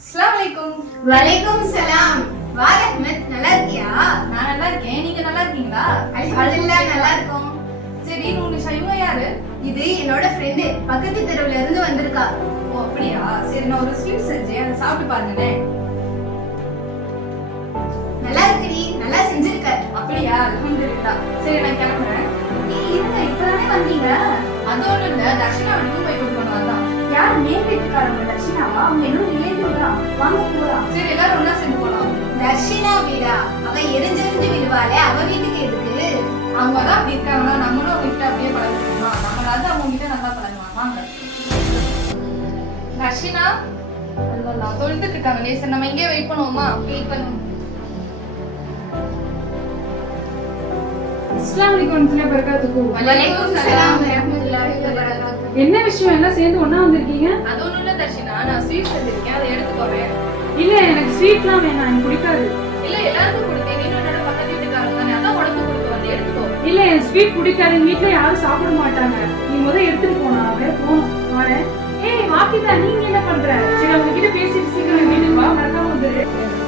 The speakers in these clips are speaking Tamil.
அஸ்ஸலாமு அலைக்கும். வலைக்கும் சலாம். வா ரஹ்மத், நல்லா இருக்கியா? நான் நல்லா இருக்கேன். நீங்க நல்லா இருக்கீங்களா? அல்ஹம்துலில்லாஹ், நல்லா இருக்கோம். சரி, இவங்க யாரு? இது என்னோட ஃப்ரெண்டு, பக்கத்து தெருவுல இருந்து வந்திருக்கா. ஓ அப்படியா? சரி, நான் ஒரு ஸ்வீட் செஞ்சேன், அதை சாப்பிட்டு பாருங்களே. நல்லா இருக்குடி, நல்லா செஞ்சிருக்க. அப்படியா? அல்ஹம்துலில்லாஹ். சரி, நான் கிளம்புறேன். இருங்க, இப்பதானே வந்தீங்க? அது ஒண்ணும் இல்ல, தர்ஷனா வீட்டுக்கு போய் கொடுக்கணும், அதான். யார் மேல் வீட்டுக்காரங்க? தர்ஷினாவா? அவங்க இன்னும் ரிலேட்டிவ் தான். வாங்க போலாம். சரி, எல்லாரும் ஒண்ணா சேர்ந்து போலாம். தர்ஷினா வீடா? அவ எரிஞ்செரிஞ்சு விழுவாளே, அவ வீட்டுக்கு எதுக்கு? அவங்க தான் அப்படி இருக்காங்கன்னா நம்மளும் அவங்க கிட்ட அப்படியே பழகணுமா? நம்மளாவது அவங்க கிட்ட நல்லா பழகலாம். வாங்க. தர்ஷினா அல்லா தொழுதுட்டு இருக்காங்களே, சரி நம்ம இங்கே வெயிட் பண்ணுவோமா? வெயிட் பண்ணுவோம். அஸ்ஸலாமு அலைக்கும் வரஹ்மத்துல்லாஹி வபரகாத்துஹு. வலைக்கும் சலாம் ரஹ்மத்துல்லாஹி வபரகாத்துஹு. என்ன விஷயம், எல்லாம் சேர்ந்து ஒண்ணா வந்திருக்கீங்க? அது ஒண்ணும் இல்ல தர்ஷினா, நான் ஸ்வீட் செஞ்சிருக்கேன், அதை எடுத்துக்கோவேன். இல்ல, எனக்கு ஸ்வீட்லாம் வேணாம், எனக்கு பிடிக்காது. இல்ல, எல்லாருக்கும் கொடுத்தேன். நீ என்னோட பக்கத்து வீட்டுக்காரங்க தானே, அதான் உனக்கு கொடுக்க வந்து எடுத்துக்கோ. இல்ல, எனக்கு ஸ்வீட் பிடிக்காது, எங்க வீட்ல யாரும் சாப்பிட மாட்டாங்க. நீ முதல்ல எடுத்துட்டு போனா அப்படியே போகணும். வரேன். ஏய் வாக்கிதா, நீங்க என்ன பண்ற? சரி, அவங்க கிட்ட பேசிட்டு சீக்கிரம் வீட்டுக்கு வா, மறக்காம வந்துரு.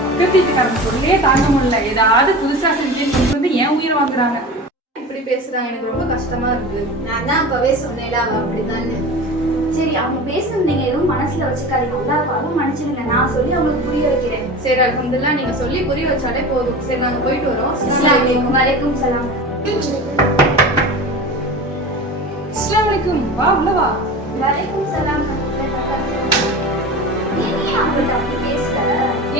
பக்கத்து வீட்டுக்காரங்க சொல்லே தாங்க முடியல, ஏதாவது புதுசா செஞ்சேன்னு சொல்லிட்டு வந்து என் உயிரை வாங்குறாங்க. இப்படி பேசுறாங்க, எனக்கு ரொம்ப கஷ்டமா இருக்கு. நான் தான் அப்பவே சொன்னேன்ல, அவ அப்படிதான்னு. சரி, அவங்க பேசுறது நீங்க எதுவும் மனசுல வச்சுக்காதீங்க. எல்லாரும் மன்னிச்சிடுங்க, நான் சொல்லி அவங்களுக்கு புரிய வைக்கிறேன். சரி, அல்ஹம்துலில்லாஹ், நீங்க சொல்லி புரிய வச்சாலே போதும். சரி, நாங்க போயிட்டு வரோம். அஸ்ஸலாமு அலைக்கும். வலைக்கும் சலாம். அஸ்ஸலாமு அலைக்கும். வா, உள்ள வா. வலைக்கும் சலாம். நீங்க ஏன் அவங்கள்ட்ட அப்படி பேசல?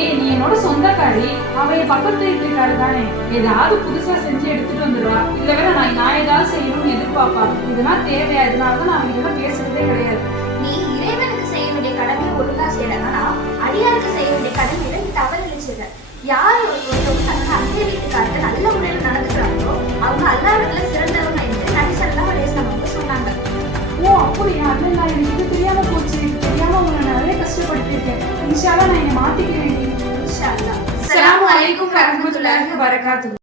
ஏய், நீ என்னோட சொந்தக்காரி, அவ என் பக்கத்து வீட்டுக்காரு தானே, ஏதாவது புதுசா செஞ்சு எடுத்துட்டு வந்துடுவா. இல்ல வேற நான் ஏதாவது செய்யணும்னு எதிர்பார்ப்பா. இதெல்லாம் தேவையா? இதனாலதான் நான் அவங்க பேசுறதே கிடையாது. நீ இறைவனுக்கு செய்ய வேண்டிய கடமையை ஒழுங்கா செய்யலன்னா அடியாருக்கு செய்ய வேண்டிய கடமையில நீ தவறு நினைச்சிருக்க. யார் ஒருத்தவங்க தன்னோட அந்நிய வீட்டுக்காரங்க நல்ல முறையில நடந்துக்கிறாங்களோ அவங்க அல்லாஹ்விடத்துல சிறந்தவங்க என்று நபி ஸல்லல்லாஹு அலைஹி வஸல்லம் அவங்க சொன்னாங்க. ஓ அப்படியா? அது நான் எனக்கு இது தெரியாம போச்சு. தெரியாம உங்களை நிறைய கஷ்டப்படுத்திருக்கேன். இன்ஷா அல்லாஹ் நான் என்னை மாத்திக்கிறேன். இன்ஷா அல்லாஹ். அஸ்ஸலாமு அலைக்கும் வரஹ்மத்துல்லாஹி வபரகாத்துஹு.